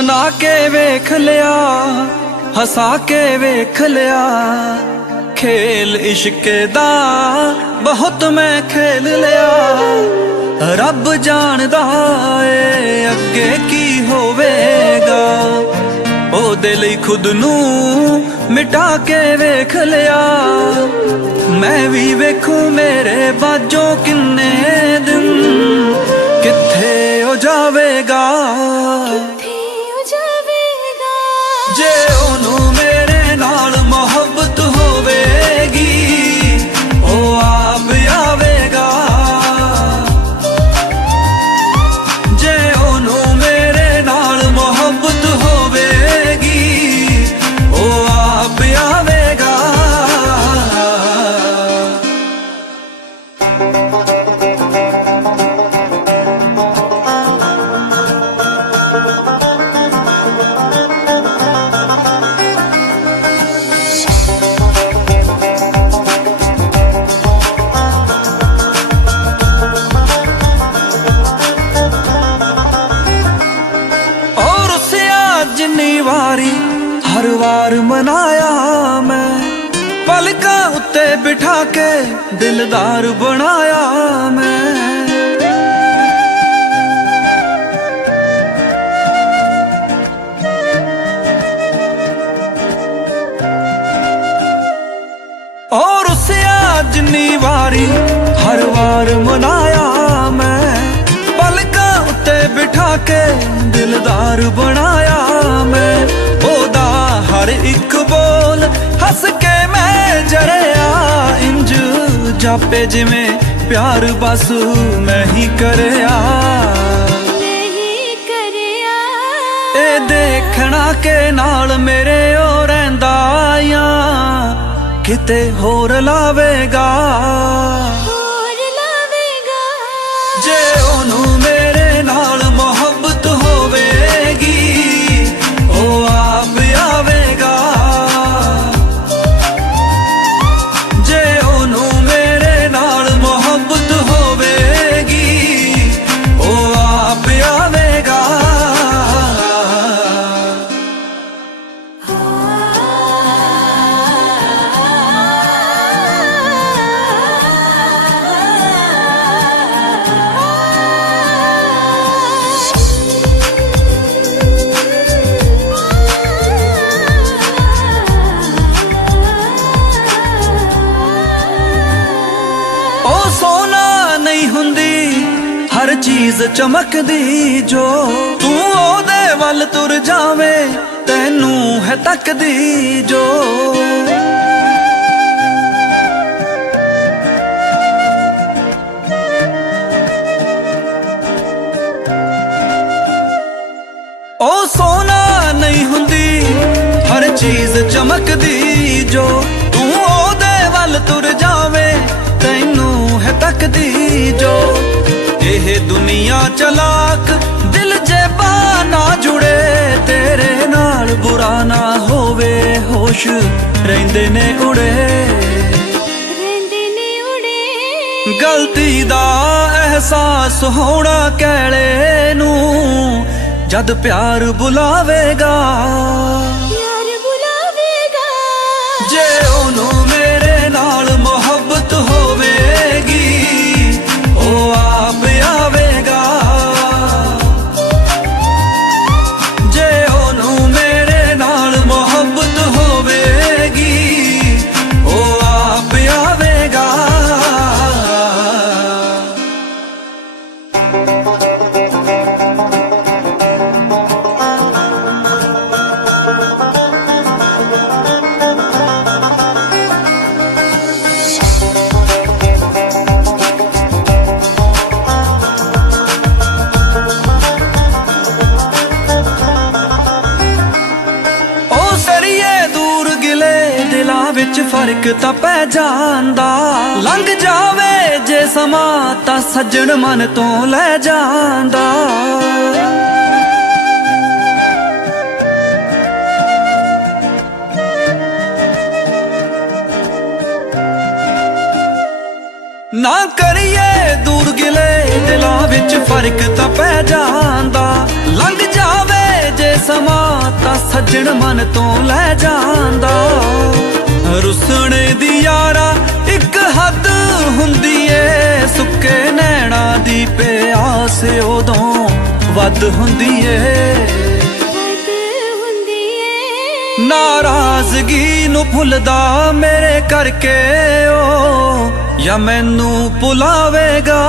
मना के वेख लिया, हसा के वेख लिया, खेल इश्क दा बहुत मैं खेल लिया। रब जानदा ए अगे की होवेगा, ओदे लई खुद नू मिटा के वेख लिया। मैं भी वेखूं मेरे बाजों किन्ने दिन, कित्थे हो जावेगा, जे ओनू मेरे नाल मोहब्बत होवेगी, ओ आप आवेगा। जे ओनू मेरे नाल मोहब्बत होवेगी, ओ आप आवेगा। जिन्नी वारी हर वार मनाया मैं, पलका उत्ते बिठा के दिलदार बनाया मैं। और उससे आज जिन्नी वारी हर वार मनाया मैं, पलका उत्ते बिठा के दिलदार बनाया मैं। ओदा हर एक बोल हस के मैं जरिया, इंज जापे जिमें प्यार बस मैं ही करया। ए देखना के नाल मेरे ओ रहिंदा या किते होर लावेगा, जे ओनू मेरे नाल मोहब्बत होवेगी, ओ आप आवेगा। जे ओनू मेरे नाल मोहब्बत होवेगी, ओ आप आवेगा। हर चीज चमकदी जो तू ओदे वल तुर जावे, तैनू है तकदी जो। ओ सोना नहीं हुंदी हर चीज चमकदी जो, तू ओदे वल तुर जावे, तैनू है तकदी जो। एह दुनिया चलाक दिल जेबा ना जुड़े, तेरे नाल बुरा ना होवे, होश रहिंदे ने उड़े। गलती दा एहसास होना कैले नू, जद प्यार बुलावेगा, जे ओनू मेरे नाल मोहब्बत होवेगी, ओ आप आवेगा। जे ओनू मेरे नाल मोहब्बत होवेगी, ओ आप आवेगा। फर्क तां पै जांदा, लंघ जावे जे समा तां सज्जण मन तो लै जांदा। ना करिए दूर गिले दिलां विच फर्क तां पै जांदा, लंघ जावे ਜੇ ਸਮਾਂ ਤਾਂ ਸੱਜਣ ਮਨ ਤੋਂ ਲੈ ਜਾਂਦਾ। ਰੁੱਸਣੇ ਦੀ ਯਾਰਾ ਇੱਕ ਹੱਦ ਹੁੰਦੀ ਏ, ਸੁੱਕੇ ਨੈਣਾ ਦੀ ਪਿਆਸ ਉਦੋਂ ਵੱਧ ਹੁੰਦੀ ਏ। ਨਾਰਾਜ਼ਗੀ ਨੂੰ ਭੁੱਲਦਾ ਮੇਰੇ ਕਰਕੇ ਉਹ, ਜਾਂ ਮੈਨੂੰ ਭੁਲਾਵੇਗਾ।